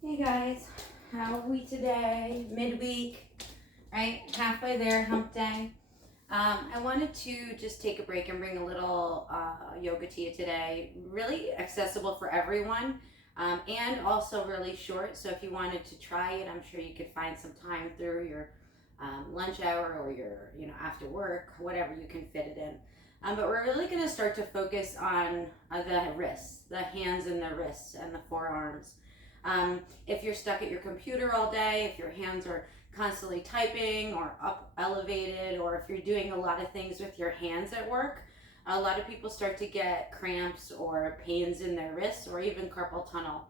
Hey guys, how are we today? Midweek, right? Halfway there, hump day. I wanted to just take a break and bring a little yoga to you today. Really accessible for everyone, and also really short. So if you wanted to try it, I'm sure you could find some time through your lunch hour or your, after work, whatever you can fit it in. But we're really going to start to focus on the wrists, the hands and the wrists and the forearms. If you're stuck at your computer all day, if your hands are constantly typing or up elevated, or if you're doing a lot of things with your hands at work, a lot of people start to get cramps or pains in their wrists or even carpal tunnel.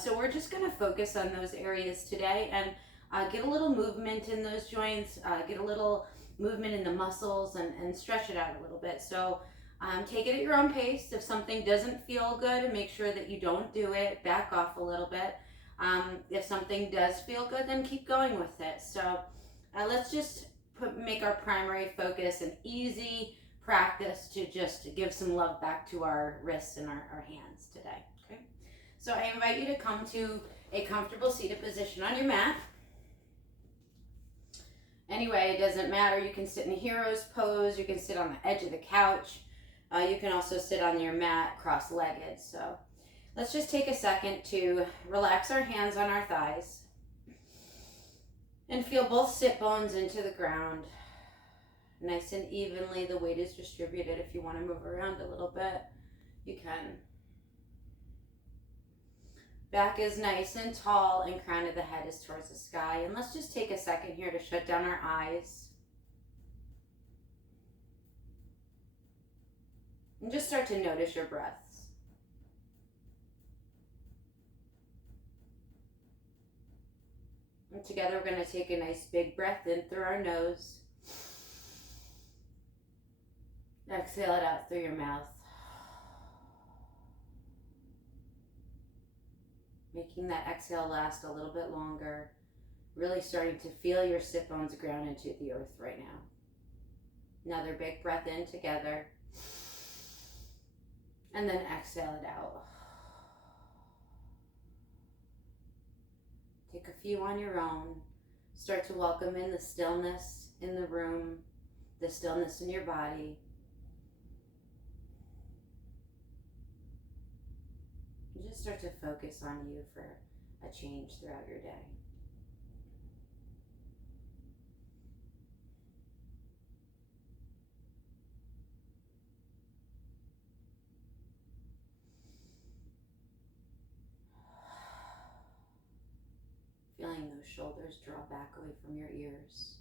So we're just going to focus on those areas today and get a little movement in those joints, get a little movement in the muscles, and stretch it out a little bit. So take it at your own pace. If something doesn't feel good, make sure that you don't do it. Back off a little bit. If something does feel good, then keep going with it. So let's just make our primary focus an easy practice to just give some love back to our wrists and our hands today. Okay. So I invite you to come to a comfortable seated position on your mat. Anyway, it doesn't matter. You can sit in a hero's pose. You can sit on the edge of the couch. You can also sit on your mat cross-legged. So let's just take a second to relax our hands on our thighs and feel both sit bones into the ground. Nice and evenly, the weight is distributed. If you want to move around a little bit, you can. Back is nice and tall and crown of the head is towards the sky. And let's just take a second here to shut down our eyes. And just start to notice your breaths. And together we're going to take a nice big breath in through our nose. Exhale it out through your mouth. Making that exhale last a little bit longer. Really starting to feel your sit bones ground into the earth right now. Another big breath in together. And then exhale it out. Take a few on your own. Start to welcome in the stillness in the room, the stillness in your body. And just start to focus on you for a change throughout your day. Feeling those shoulders draw back away from your ears.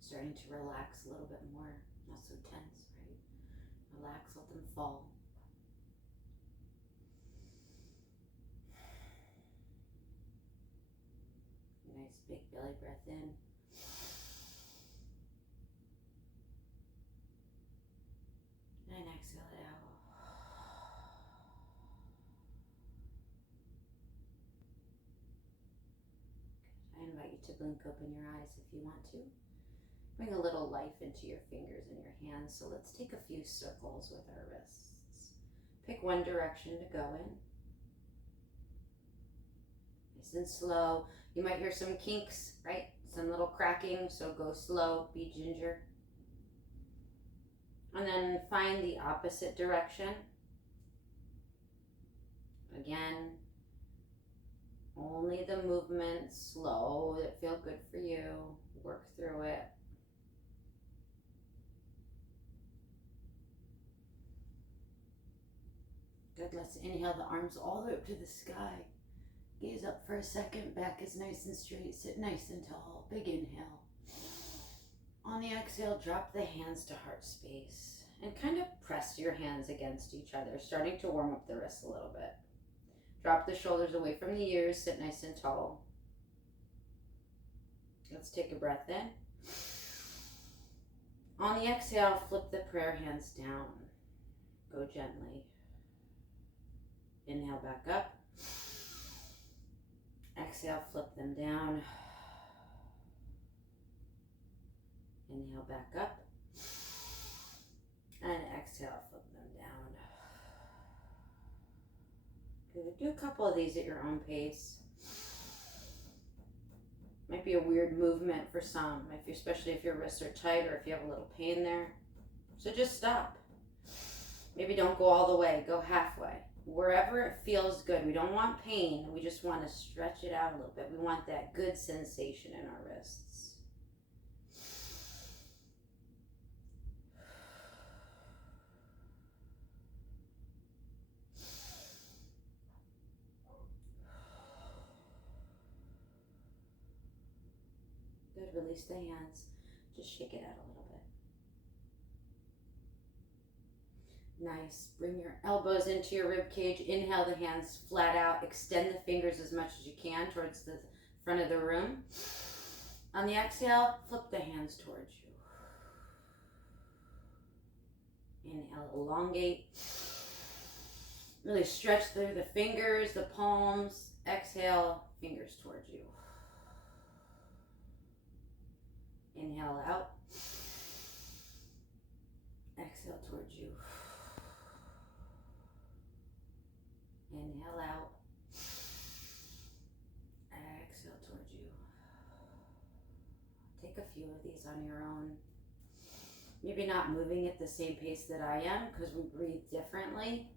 Starting to relax a little bit more. Not so tense, right? Relax, let them fall. Nice big belly breath in. And exhale it out. I invite you to blink open your eyes if you want to. Bring a little life into your fingers and your hands. So let's take a few circles with our wrists. Pick one direction to go in. Nice and slow. You might hear some kinks, right? Some little cracking, so go slow, be ginger. And then find the opposite direction. Again, only the movements, slow, that feel good for you. Work through it. Good, let's inhale the arms all the way up to the sky. Gaze up for a second, back is nice and straight, sit nice and tall, big inhale. On the exhale, drop the hands to heart space and kind of press your hands against each other, starting to warm up the wrists a little bit. Drop the shoulders away from the ears, sit nice and tall. Let's take a breath in. On the exhale, flip the prayer hands down. Go gently. Inhale back up. Exhale, flip them down. Inhale back up. And exhale, flip them down. Good. Do a couple of these at your own pace. Might be a weird movement for some, especially if your wrists are tight or if you have a little pain there. So just stop. Maybe don't go all the way, go halfway. Wherever it feels good. We don't want pain, we just want to stretch it out a little bit. We want that good sensation in our wrists. Good, release the hands. Just shake it out a little bit. Nice. Bring your elbows into your rib cage. Inhale the hands flat out. Extend the fingers as much as you can towards the front of the room. On the exhale, flip the hands towards you. Inhale, elongate. Really stretch through the fingers, the palms. Exhale, fingers towards you. Inhale out. Exhale towards you. Inhale out. Exhale towards you. Take a few of these on your own. Maybe not moving at the same pace that I am because we breathe differently.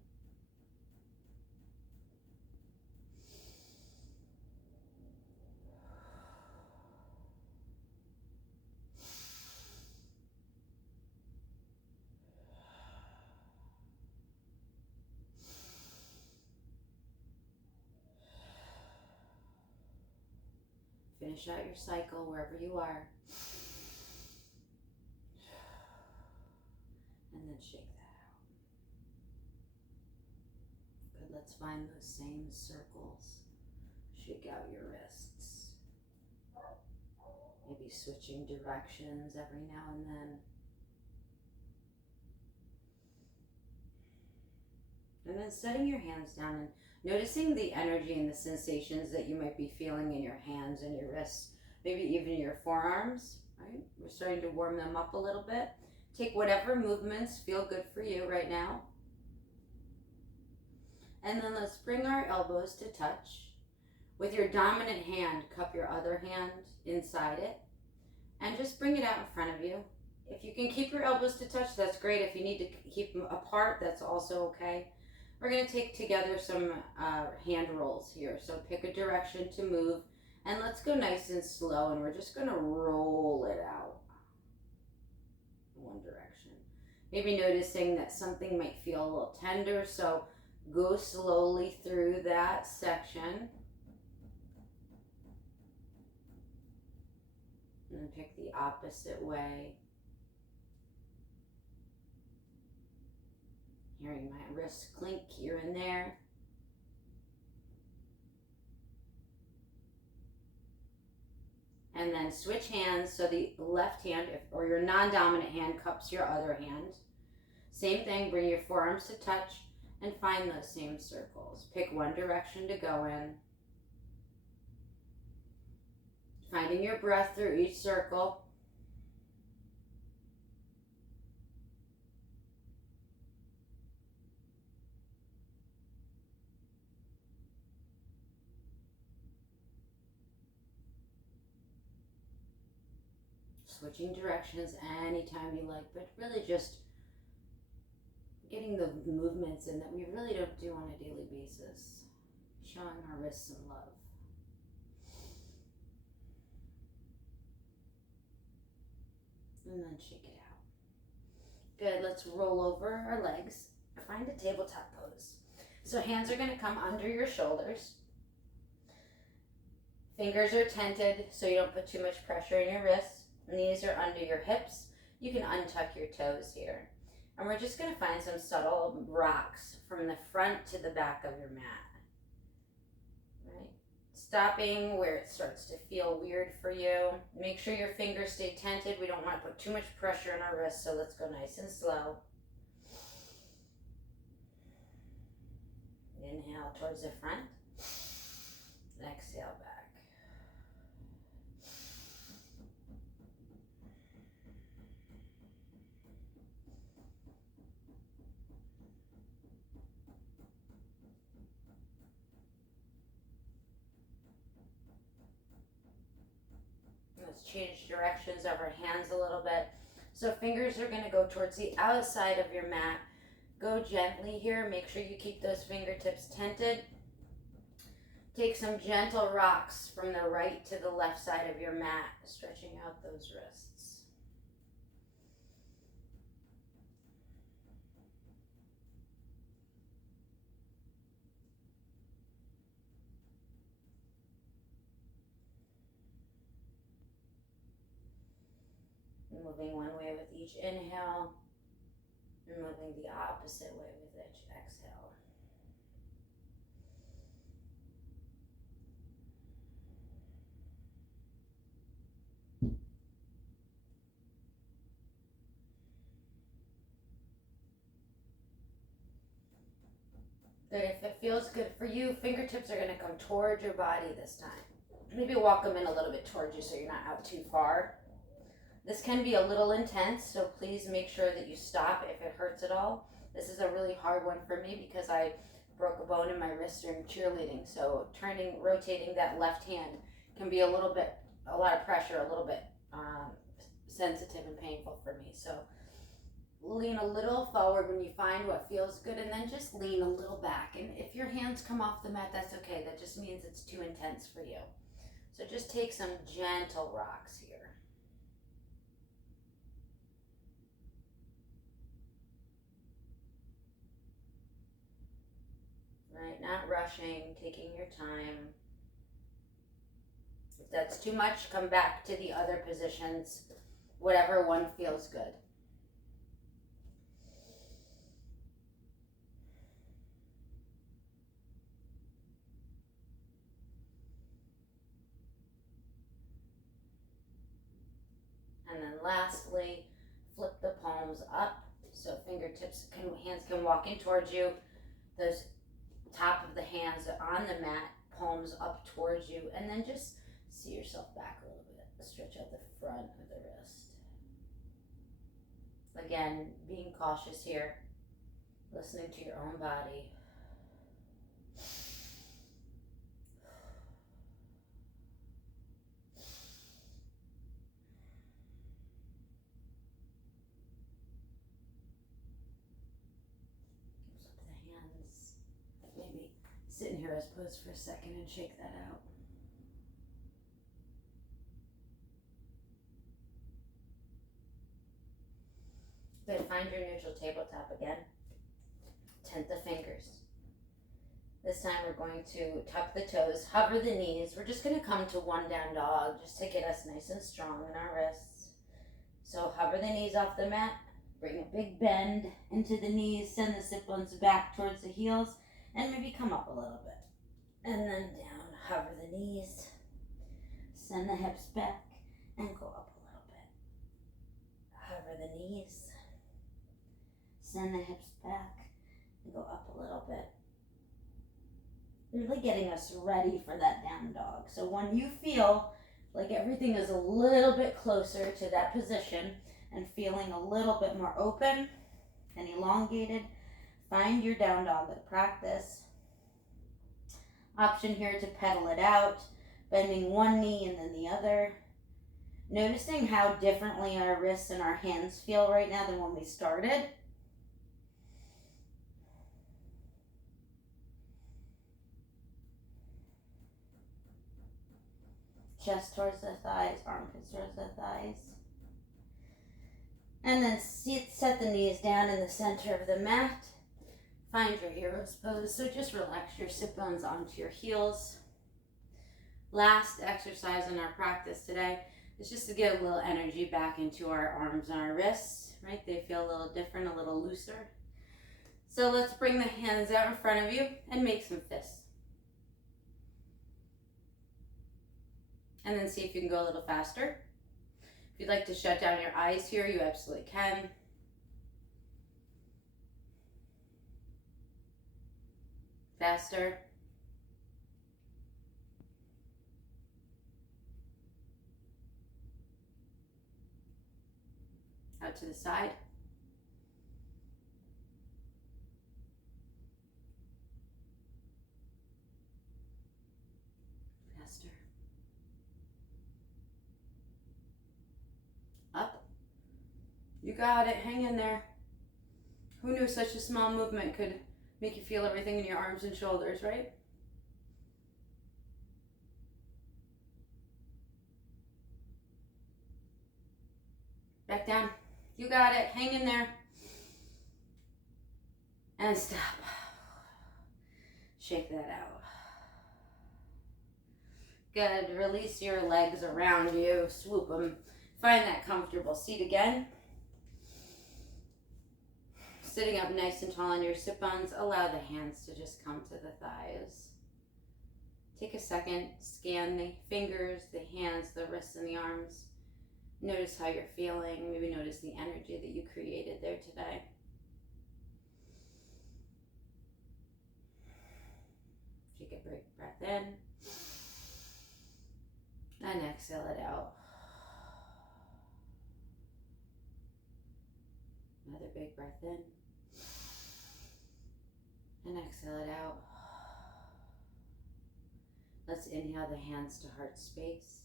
Finish out your cycle wherever you are. And then shake that out. Good, let's find those same circles. Shake out your wrists. Maybe switching directions every now and then. And then setting your hands down and noticing the energy and the sensations that you might be feeling in your hands and your wrists, maybe even your forearms, right? We're starting to warm them up a little bit. Take whatever movements feel good for you right now. And then let's bring our elbows to touch. With your dominant hand, cup your other hand inside it and just bring it out in front of you. If you can keep your elbows to touch, that's great. If you need to keep them apart, that's also okay. We're going to take together some hand rolls here. So pick a direction to move and let's go nice and slow, and we're just going to roll it out one direction. Maybe noticing that something might feel a little tender, so go slowly through that section. And then pick the opposite way. Hearing my wrists clink here and there. And then switch hands, so the left hand, or your non-dominant hand, cups your other hand. Same thing, bring your forearms to touch and find those same circles. Pick one direction to go in. Finding your breath through each circle. Switching directions anytime you like, but really just getting the movements in that we really don't do on a daily basis. Showing our wrists some love. And then shake it out. Good, let's roll over our legs. Find a tabletop pose. So hands are going to come under your shoulders. Fingers are tented so you don't put too much pressure in your wrists. Knees are under your hips. You can untuck your toes here. And we're just going to find some subtle rocks from the front to the back of your mat. Right? Stopping where it starts to feel weird for you. Make sure your fingers stay tented. We don't want to put too much pressure on our wrists, so let's go nice and slow. Inhale towards the front. Exhale back. change directions of our hands a little bit. So fingers are going to go towards the outside of your mat. Go gently here. Make sure you keep those fingertips tented. Take some gentle rocks from the right to the left side of your mat, stretching out those wrists. Moving one way with each inhale, and moving the opposite way with each exhale. Good. If it feels good for you, fingertips are going to come towards your body this time. Maybe walk them in a little bit towards you so you're not out too far. This can be a little intense, so please make sure that you stop if it hurts at all. This is a really hard one for me because I broke a bone in my wrist during cheerleading, so rotating that left hand can be a lot of pressure, a little bit sensitive and painful for me. So lean a little forward when you find what feels good, and then just lean a little back. And if your hands come off the mat, that's okay. That just means it's too intense for you. So just take some gentle rocks here. Right, not rushing, taking your time. If that's too much, come back to the other positions, whatever one feels good. And then lastly, flip the palms up so hands can walk in towards you. Those top of the hands are on the mat, palms up towards you, and then just see yourself back a little bit. Stretch out the front of the wrist. Again, being cautious here, listening to your own body. Maybe sit in here as pose for a second and shake that out. Good. Find your neutral tabletop again. Tent the fingers. This time we're going to tuck the toes, hover the knees. We're just going to come to one down dog just to get us nice and strong in our wrists. So hover the knees off the mat. Bring a big bend into the knees. Send the sit bones back towards the heels. And maybe come up a little bit. And then down, hover the knees. Send the hips back and go up a little bit. Hover the knees. Send the hips back and go up a little bit. Really getting us ready for that down dog. So when you feel like everything is a little bit closer to that position and feeling a little bit more open and elongated, find your down dog at practice. Option here to pedal it out, bending one knee and then the other. Noticing how differently our wrists and our hands feel right now than when we started. Chest towards the thighs, armpits towards the thighs. And then set the knees down in the center of the mat. Find your hero's pose. So just relax your sit bones onto your heels. Last exercise in our practice today is just to get a little energy back into our arms and our wrists, right? They feel a little different, a little looser. So let's bring the hands out in front of you and make some fists. And then see if you can go a little faster. If you'd like to shut down your eyes here, you absolutely can. Faster. Out to the side. Faster. You got it. Hang in there. Who knew such a small movement could make you feel everything in your arms and shoulders, right? Back down. You got it. Hang in there. And stop. Shake that out. Good. Release your legs around you. Swoop them. Find that comfortable seat again. Sitting up nice and tall on your sit bones. Allow the hands to just come to the thighs. Take a second. Scan the fingers, the hands, the wrists, and the arms. Notice how you're feeling. Maybe notice the energy that you created there today. Take a big breath in. And exhale it out. Another big breath in. And exhale it out. Let's inhale the hands to heart space.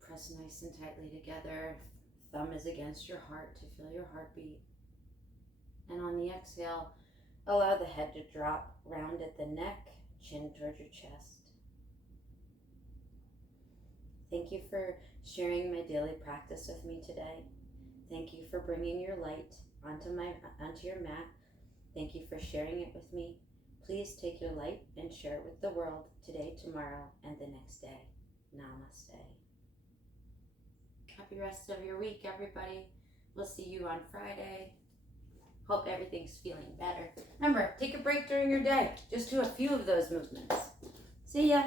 Press nice and tightly together. Thumb is against your heart to feel your heartbeat. And on the exhale, allow the head to drop, round at the neck, chin towards your chest. Thank you for sharing my daily practice with me today. Thank you for bringing your light onto your mat. Thank you for sharing it with me. Please take your light and share it with the world today, tomorrow, and the next day. Namaste. Happy rest of your week, everybody. We'll see you on Friday. Hope everything's feeling better. Remember, take a break during your day. Just do a few of those movements. See ya.